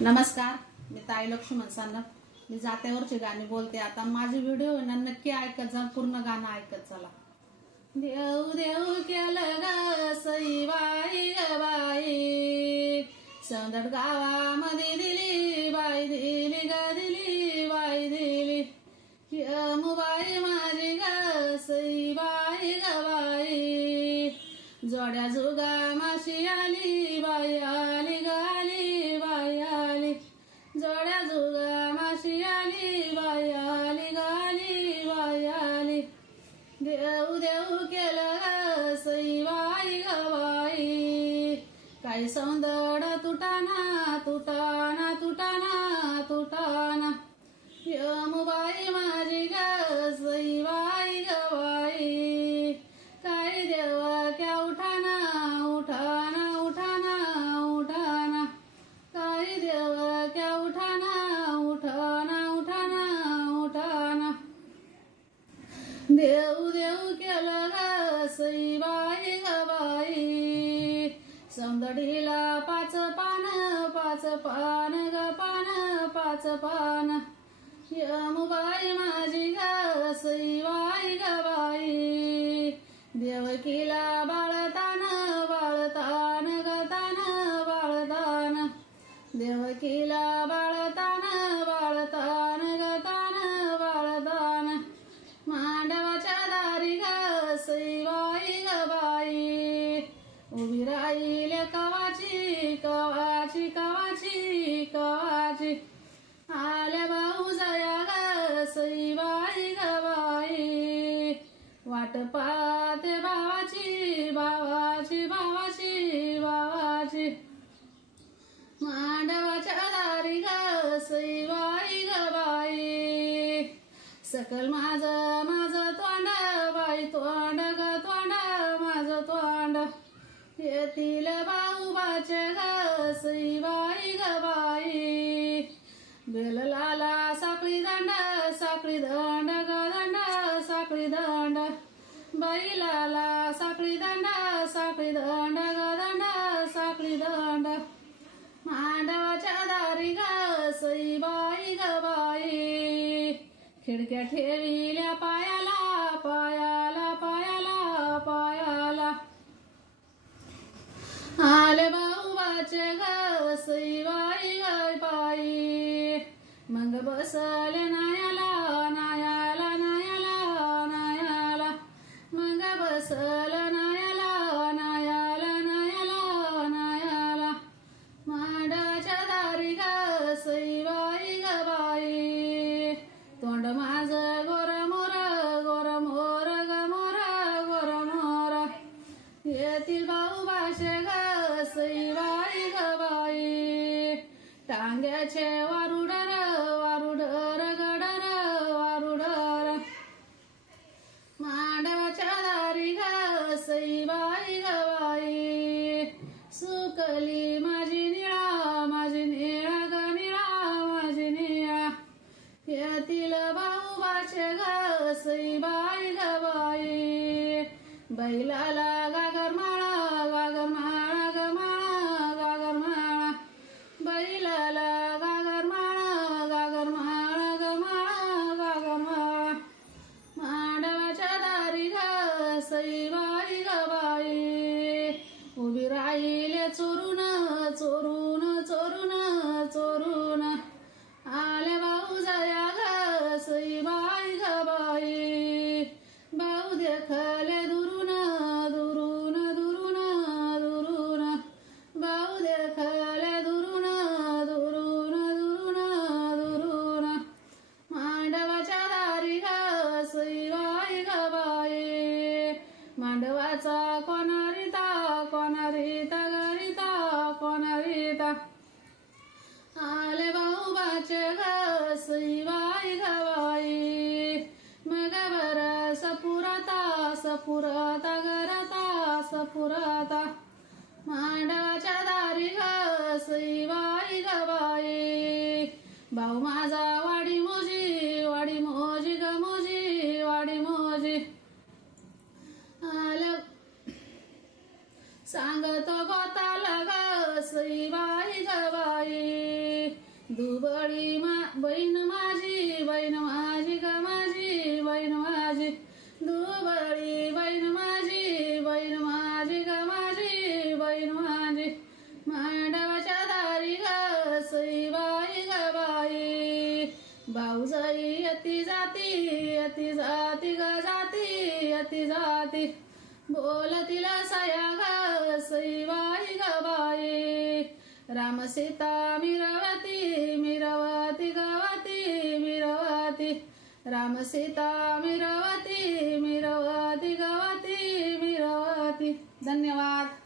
नमस्कार मी ताई लक्ष्मण सानप मी जात्यावरची गाणी बोलते आता. माझे व्हिडिओ ना नक्की ऐकत जा पूर्ण गाणं ऐकत चला. देव देव केलं ग सई बाई ग बाई. सौंदड गावा जोड्या माशी आली बाई आली गाली बाई आली केलं सई बाई ग बाई. सौंदड तुटाना तुटा देव देव केलं ग सई बाई ग सौंदडीला पाच पान पाच पान ग पान पाच पान. यमुबाई माझी ग सई वाट भावाची भावाची भावाची. भावाची मांडवाच्या दारी ग सईबाई ग बाई. सकल माझ माझ तोंड बाई तोंड ग तोंड माझ तोंड. येतील बाऊबाचे ग सईबाई ग बाई. बेललाला साखळी दंड साखळी दंड ग दंड साखळी दंड. बैलाला साखळी दांडा साखळी दांडा ग दांडा साखळी दांडा. मांडवाच्या दारी ग सई बाई ग बाई. खिडक्या ठेविल्या पायाला पायाला पायाला पायाला. आले बाऊबाचे ग सई बाई ग बाई. मग बसले नाया टांग्याचे वारुडर वारुडर गडर वारुडर मांडवाच्या दारी ग सई बाई. गवाई सुकली माझी निळा माझी निळा ग निळा माझी निळा. येतील भाऊ बाचे ग सई बाई. गवाई बैलाला सपुरता गरता सपुरता मांडाच्या दारी ग सई बाई ग बाई भाऊ माझा वाडी मोजी वाडी मोजी ग मोजी वाडी मोजी. आलं. सांगतो गोताला ग सई बाई ग बाई दुबळी मा बहीण यती बोलतील सया ग सैवाई ग बाई. राम सीता मिरवती मिरवती गवती मिरवती. राम सीता मिरवती मिरवती गवती मिरवती. धन्यवाद.